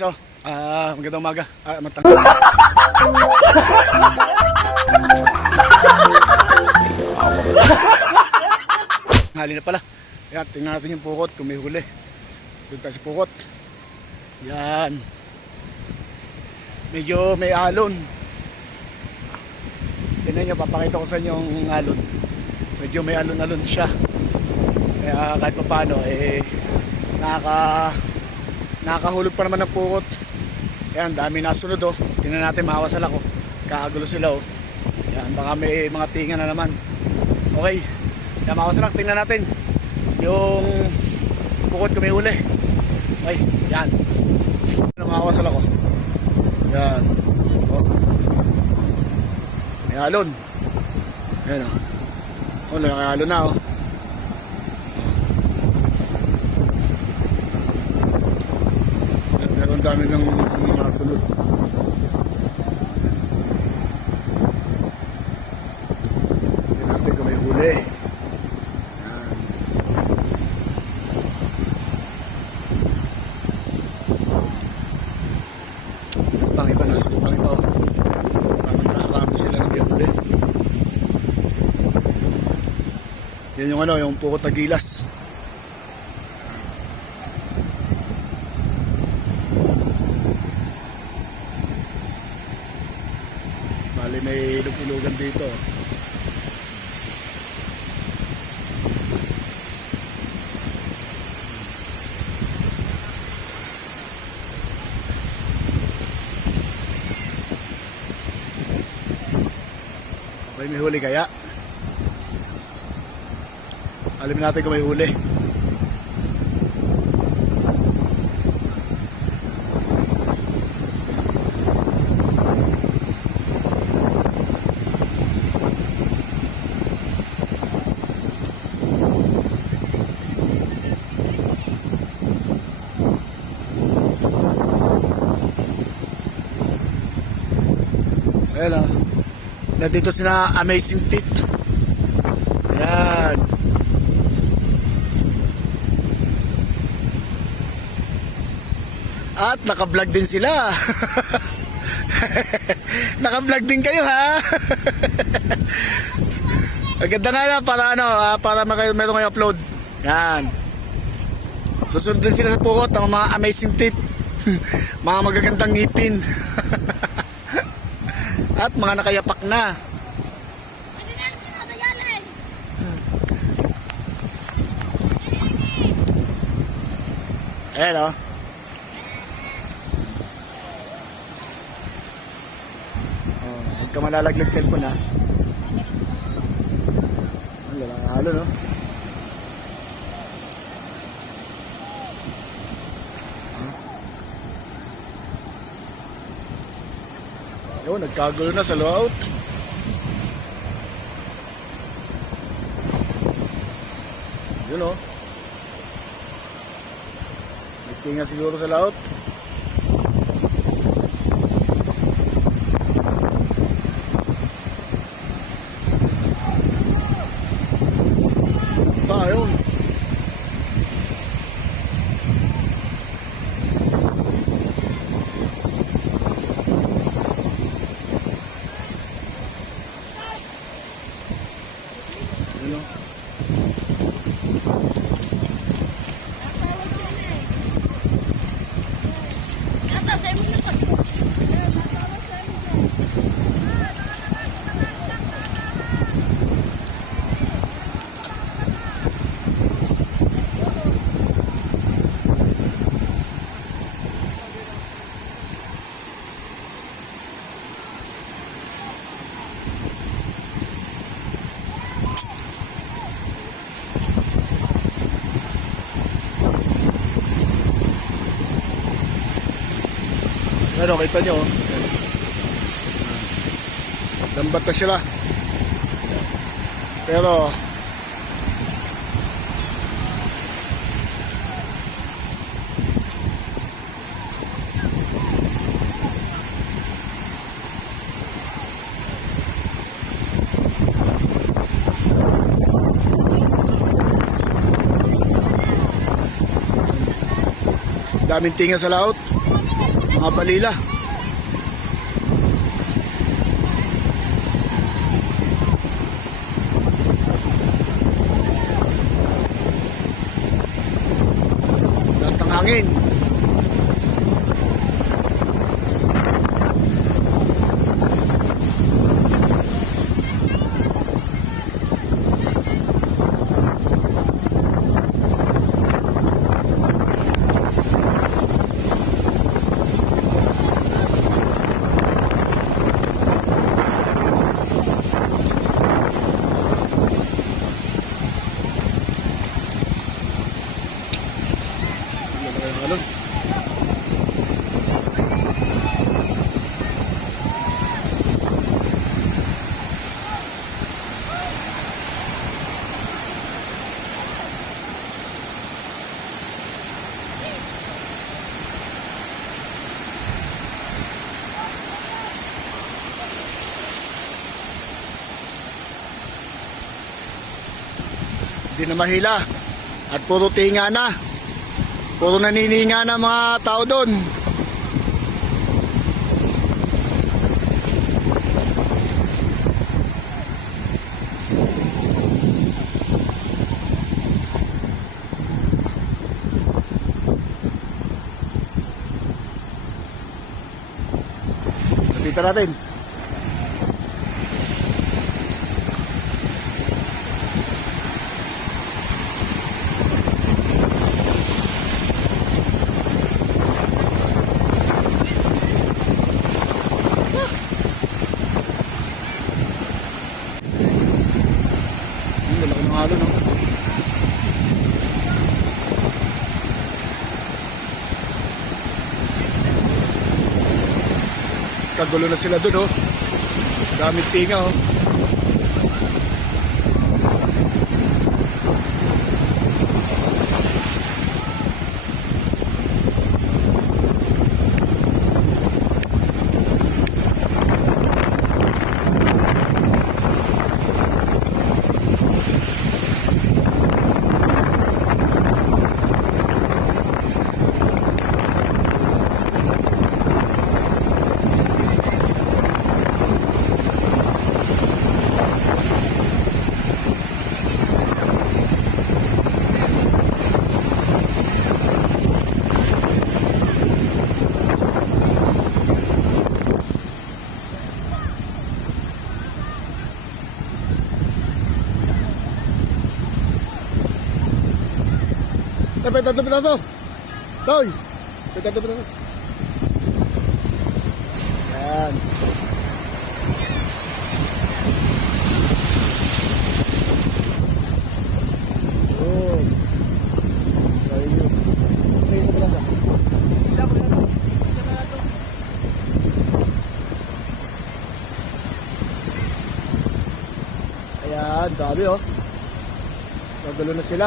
guys, magandang umaga. Hali na pala. Yan, tingnan natin yung pukot kung may huli. Sunod tayo sa pukot. Yan. Medyo may alon. Tingnan nyo, papakita ko sa inyo yung alon. Medyo may alon-alon siya. Kaya kahit pa paano, nakakahulog pa naman ng pukot. Yan, dami nasunod Tingnan natin, mahawasal ako. Kakagulo sila Yan, baka may mga tinga na naman. Okay. Yan, mahawasal ako. Tingnan natin yung pukot kung may huli. Okay, yan. Mahawasal ako. Yan. May alon. Yan may alon na Meron dami ng mga sunod. Tingnan natin kung may huli. Yan. Pang iba na sunod pang ito. Parang nakakami sila ng huli. Yan yung yung pukot na gilas. Bali may ilog-ilogan dito. Okay, may huli kaya? Alamin natin kung may huli. Ayan nandito sina Amazing Teeth. Ayan. At naka-vlog din sila. Naka-vlog din kayo Maganda nga para para meron kayo upload. Yan. Susunod din sila sa pukot ng mga Amazing Teeth. Mga magagandang ngipin. At mga nakayapak na. Ayan huwag ka malalaglag cellphone Wala lang halo nagkagulo na sa layout. Yun nagtinga siguro sa layout. Ayun. Ano, kita nyo lambat na sila pero daming tinga sa laot. mga balila. Lakas ng hangin. Halon. Hindi na mahila at puro tinga na. Puro nanininga na mga tao doon. Lapitan natin. Malaki ng halo, no? Kagulo na sila doon, oh. Daming tinga, oh. Dapat tatlo piraso. Toy. Dapat tatlo piraso. Yan. Oh. Ayun. Ayun sa piraso. Ayan, dami, oh. Nagulo na sila.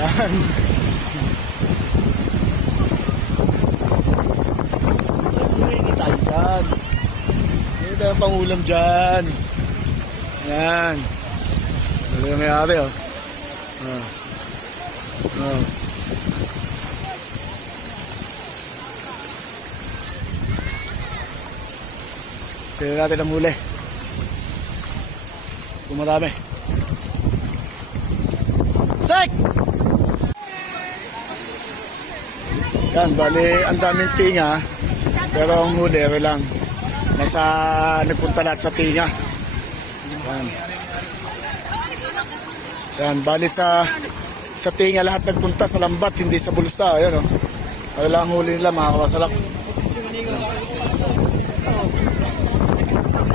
Ayan. Hindi tayo dyan. Hindi tayo pangulam dyan. Ayan. Ano yung mayari, oh. Oh. Tignan natin ang huli. Kumarami. Sek! Yan, bali, ang daming tinga. Pero ang huli, lang. Nagpunta lahat sa tinga. Yan. Yan, bali sa tinga lahat nagpunta sa lambat, hindi sa bulsa. Ayan, oh. Wala ang huli nila, mga kawasalak.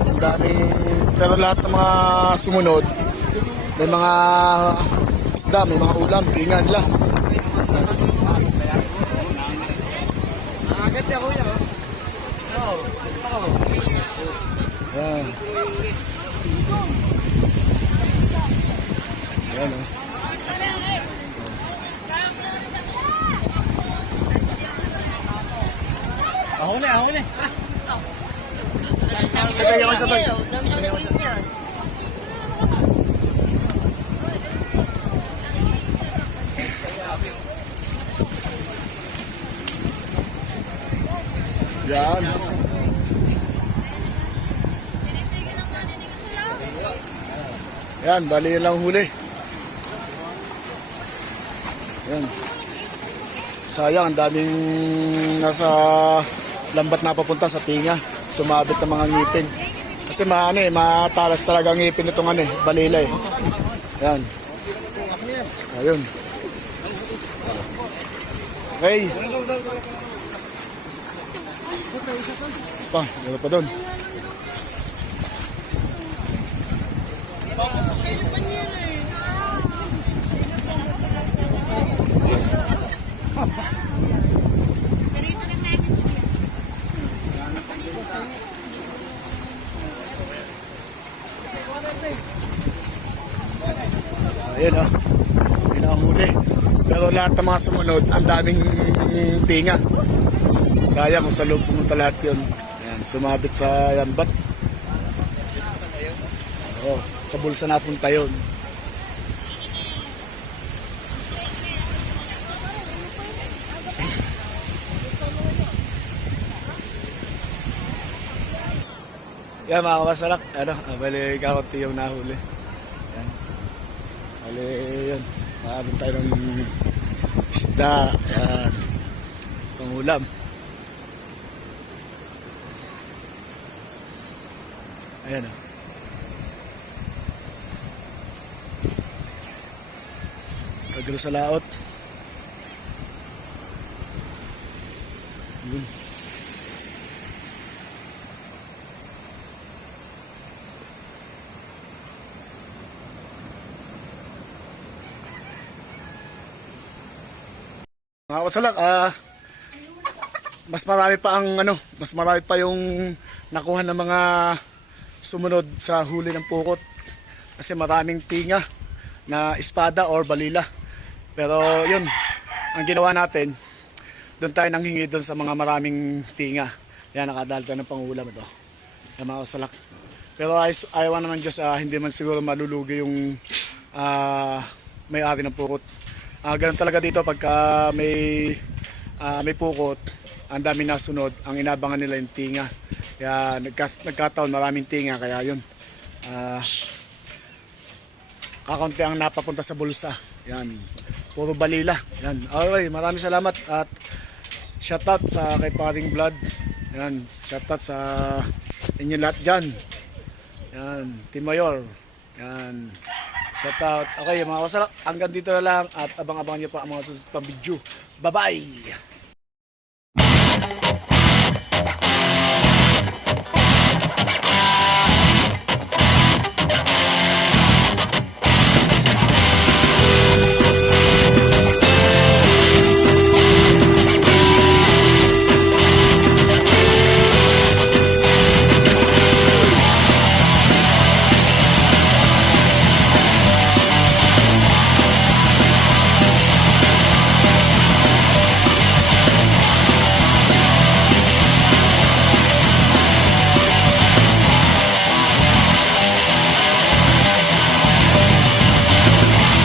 Ang daming, pero lahat ng mga sumunod, may mga isda, may mga ulam, tinga nila. Yan. Yan o. Ahuli, ahuli. Kaya ko sabay. Yan. Yan, bali lang huli. Yan. Sayang, ang daming nasa lambat na papunta sa tinga. Sumabit ng mga ngipin. Kasi matalas talaga ang ngipin itong balila eh. Yan. Ayun. Okay. Meron pa doon. Ayun o. Yun ang huli. Pero lahat ng mga sumunod, ang daming tinga. Kaya kung sa loob pumunta lahat yun. Ayan, sumabit sa lambat. Oo, sa bulsa napunta yun. Yan mga kabasalak, bali kakunti yung nahuli. Yan. Bali yun, makabot tayo ng isda. Yan. Pangulam. Ayan o. Kagro sa laot. Yun. Mga kasalak, mas marami pa mas marami pa yung nakuha ng mga sumunod sa huli ng pukot. Kasi maraming tinga na espada or balila. Pero yun, ang ginawa natin, doon tayo nanghingi doon sa mga maraming tinga. Yan, nakadahal tayo ng pangulam ito. Yan mga kasalak. Pero ayaw naman Diyos, hindi man siguro malulugi yung may-ari ng pukot. Ganun talaga dito pagka may pukot, ang dami nasunod, ang inabangan nila yung tinga. Kaya nagkataon maraming tinga, kaya yun. Kakaunti ang napapunta sa bulsa. Yan, puro balila. Yan. Okay, maraming salamat at shoutout sa kay Paring Blood. Yan, shoutout sa inyo lahat dyan. Yan, Team Mayor. Yan. Shoutout. Okay mga kasalak, hanggang dito na lang at abang-abang nyo pa ang mga susunod pa video. Bye-bye!